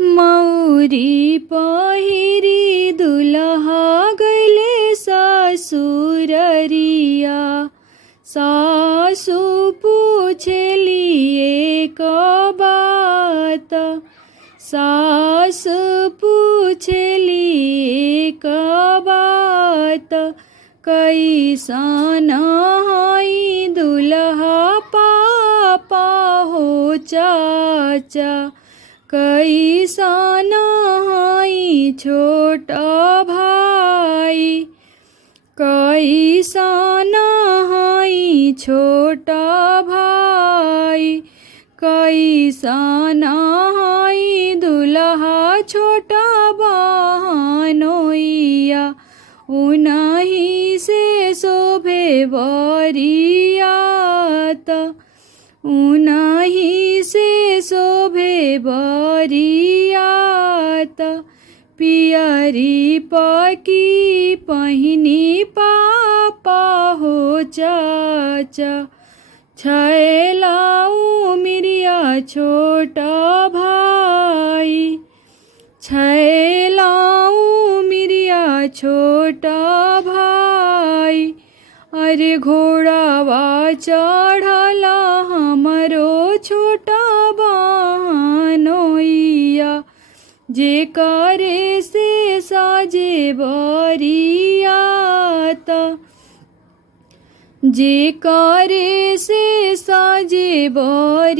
मौरी पहिरी दुलहा गैले ससुररिया। सासु पूछली एक बात, सास पूछली एक बात, कैसन हई दुल्हा पापा हो चाचा। कैसन हई छोटा भाई, कैसन हई छोटा भाई, कैसन हई दुल्हा छोटा बहनोइया। उनही से शोभे बरियात, उनही से शोभे बरियात। पियरी पकी पहिनी पापा हो चाचा। छैला उमिरिया छोटा भाई, छैला उमिरिया छोटा भाई। अरे घोड़ावा चढ़ला हमरो छोटा बहनोइया। जे करे से साजे बरियात, जे करे से साजे बरियात।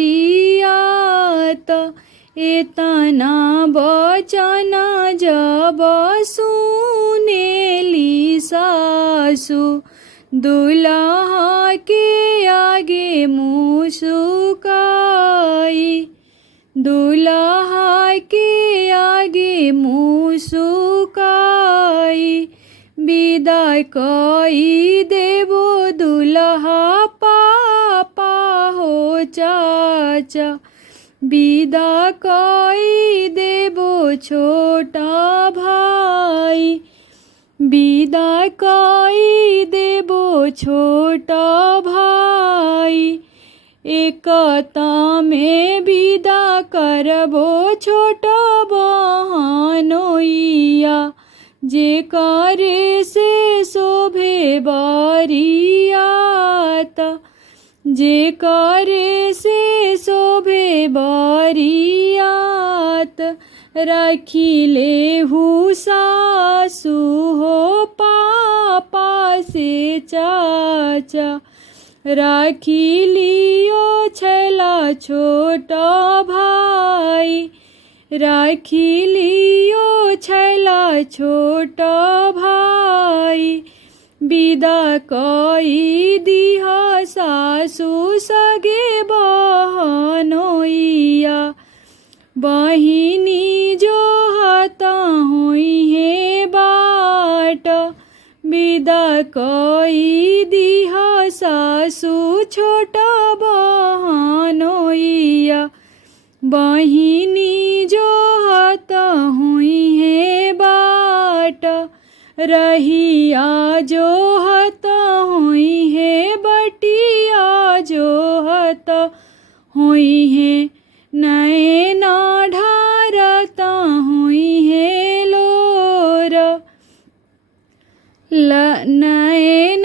एतना बचन जब सुनेली सासु, दुल्हा के आगे मुस्काई, दुल्हा के आगे मुस्काई। विदा कई देबो दुल्हा पापा हो चाचा। विदा कई देबो छोटा भाई, विदा कई देबो छोटा भाई। एकता में विदा करबो छोटा बहनोइया। जे करे से शोभे बरियात, जे करे से शोभे बरियात। राखी लेहु सासु हो पापा से चाचा। राखी लियो छैला छोटा भाई, राखी लियो छैला छोटा भाई। विदा कई दिहा सासु सगे बहनोइया। बहिनी जो हता हुई है बाट, विदा कई दिहा सासु छोटा बहनोइया। बहिनी जो हता हुई है बाट, रहिया जो हता हुई है बटिया जो हता हुई है। नैना ढारता हुई है लोर, नैना